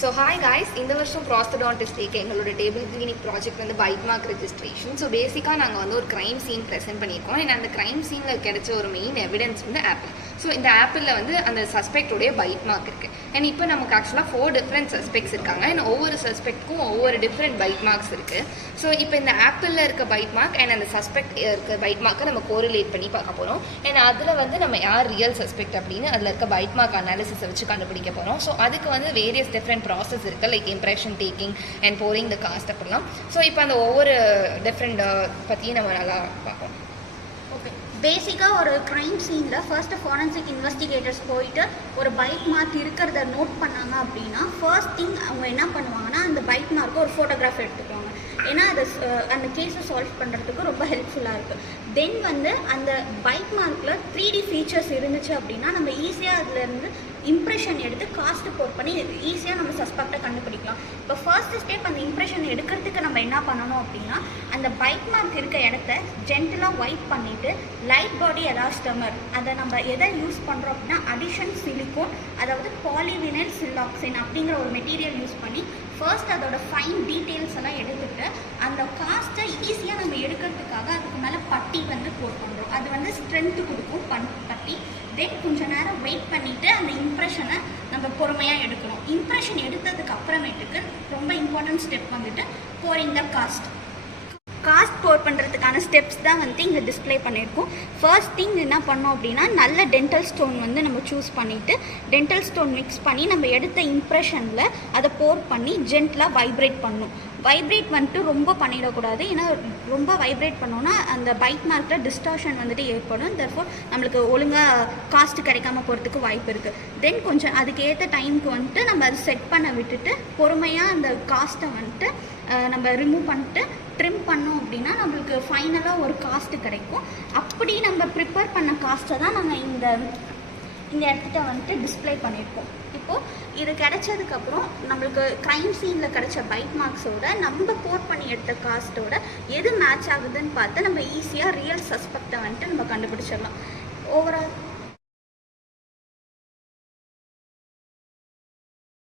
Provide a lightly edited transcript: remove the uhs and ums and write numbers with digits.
So hi guys, இந்த வருஷம் ப்ராஸ்டோடான்டிஸ்ட் டேக்கு எங்களோட டேபிள் கிளினிக் ப்ராஜெக்ட் வந்து பைட் மார்க் ரெஜிஸ்ட்ரேஷன். ஸோ பேசிக்காக நாங்கள் வந்து ஒரு க்ரைம் சீன் ப்ரெசென்ட் பண்ணியிருக்கோம். அண்ட் அந்த க்ரைம் சீனில் கிடைச்ச ஒரு மெயின் எவிடன்ஸ் வந்து ஆப்பிள். ஸோ இந்த ஆப்பிளில் வந்து அந்த சஸ்பெக்டோடைய பைட் மார்க் இருக்குது. அண்ட் இப்போ நமக்கு ஆக்சுவலாக 4 டிஃப்ரெண்ட் சஸ்பெக்ட்ஸ் இருக்காங்க. அண்ட் ஒவ்வொரு சஸ்பெக்ட்க்கும் ஒவ்வொரு டிஃப்ரெண்ட் பைட் மார்க்ஸ் இருக்குது. ஸோ இப்போ இந்த ஆப்பிளில் இருக்க பைட் மார்க் அண்ட் அந்த சஸ்பெக்ட் இருக்க பைட் மார்க்கை நம்ம கோரிலேட் பண்ணி பார்க்க போகிறோம். அண்ட் அதில் வந்து நம்ம யார் ரியல் சஸ்பெக்ட் அப்படின்னு அதில் இருக்க பைட் மார்க் அனாலிசிஸை வச்சு கண்டுபிடிக்க போகிறோம். ஸோ அதுக்கு வந்து வேரியஸ் டிஃப்ரெண்ட் ப்ராசஸ் இருக்குது, like impression taking and boring the cost அப்படிலாம். ஸோ இப்போ அந்த ஒவ்வொரு டிஃப்ரெண்ட் பற்றியும் நம்ம நல்லா பார்ப்போம். ஓகே, பேசிக்காக ஒரு க்ரைம் சீனில் ஃபர்ஸ்ட்டு ஃபாரன்சிக் இன்வெஸ்டிகேட்டர்ஸ் போயிட்டு ஒரு பைட் மார்க் இருக்கிறத நோட் பண்ணாங்க அப்படின்னா ஃபர்ஸ்ட் திங் அவங்க என்ன பண்ணுவாங்கன்னா அந்த பைட் மார்க்கை ஒரு ஃபோட்டோகிராஃப் எடுத்துக்குவாங்க. ஏன்னா அது அந்த கேஸை சால்வ் பண்ணுறதுக்கு ரொம்ப ஹெல்ப்ஃபுல்லாக இருக்குது. தென் வந்து அந்த பைட் மார்க்கில் 3D ஃபீச்சர்ஸ் இருந்துச்சு அப்படின்னா நம்ம ஈஸியாக அதுலேருந்து இம்ப்ரெஷன் எடுத்து காஸ்ட்டு போர் பண்ணி ஈஸியாக நம்ம சஸ்பெக்டை கண்டுபிடிக்கலாம். இப்போ ஃபர்ஸ்ட் ஸ்டெப் அந்த இம்ப்ரெஷன் எடுக்கிறதுக்கு நம்ம என்ன பண்ணணும் அப்படின்னா அந்த பைட் மார்க் இருக்க இடத்த ஜென்டலாக வைப் பண்ணிவிட்டு லைட் பாடி எலாஸ்டமர் அதை நம்ம எதை யூஸ் பண்ணுறோம் அப்படின்னா அடிஷன் சிலிக்கோன், அதாவது பாலிவினைல் சில்லாக்சின் அப்படிங்கிற ஒரு மெட்டீரியல் யூஸ் பண்ணி ஃபர்ஸ்ட் அதோட ஃபைன் டீட்டெயில்ஸ் எல்லாம் எடுத்துகிட்டு அந்த காஸ்ட்டை ஈஸியாக நம்ம எடுக்கிறதுக்காக அதுக்கு மேலே பட்டி வந்து போட் பண்ணுறோம். அது வந்து ஸ்ட்ரென்த்து கொடுக்கும் பட்டி. தென் கொஞ்சம் நேரம் வெயிட் பண்ணிவிட்டு அந்த இம்ப்ரெஷனை நம்ம பொறுமையாக எடுக்கணும். இம்ப்ரெஷன் எடுத்ததுக்கு அப்புறமேட்டுக்கு ரொம்ப இம்பார்ட்டன்ட் ஸ்டெப் வந்துட்டு போரிங் த காஸ்ட் போர் பண்ணுறதுக்கான ஸ்டெப்ஸ் தான் வந்து இங்கே டிஸ்பிளே பண்ணியிருக்கோம். ஃபர்ஸ்ட் திங் என்ன பண்ணோம் அப்படின்னா நல்ல டென்டல் ஸ்டோன் வந்து நம்ம சூஸ் பண்ணிவிட்டு டென்டல் ஸ்டோன் மிக்ஸ் பண்ணி நம்ம எடுத்த இம்ப்ரெஷனில் அதை போர் பண்ணி ஜென்டலாக வைப்ரேட் பண்ணணும். வைப்ரேட் வந்துட்டு ரொம்ப பண்ணிடக்கூடாது, ஏன்னா ரொம்ப வைப்ரேட் பண்ணோன்னா அந்த பைட் மார்க்கில் டிஸ்டார்ஷன் வந்துட்டு ஏற்படும். தர்ஃபோர் நம்மளுக்கு ஒழுங்காக காஸ்ட்டு கிடைக்காம போகிறதுக்கு வாய்ப்பு இருக்குது. தென் கொஞ்சம் அதுக்கு ஏற்ற டைமுக்கு வந்துட்டு நம்ம அதை செட் பண்ண விட்டுட்டு பொறுமையாக அந்த காஸ்ட்டை வந்துட்டு நம்ம ரிமூவ் பண்ணிட்டு ட்ரிம் பண்ணோம் அப்படின்னா நம்மளுக்கு ஃபைனலாக ஒரு காஸ்ட்டு கிடைக்கும். அப்படி நம்ம ப்ரிப்பேர் பண்ண காஸ்ட்டை தான் நாங்கள் இந்த இடத்துல வந்துட்டு டிஸ்பிளே பண்ணியிருக்கோம். இப்போது இது கிடைச்சதுக்கப்புறம் நம்மளுக்கு க்ரைம் சீனில் கிடைச்ச பைட் மார்க்ஸோட நம்ம போர் பண்ணி எடுத்த காஸ்ட்டோட எது மேட்ச் ஆகுதுன்னு பார்த்து நம்ம ஈஸியாக ரியல் சஸ்பெக்டை வந்துட்டு நம்ம கண்டுபிடிச்சிடலாம். ஓவரால்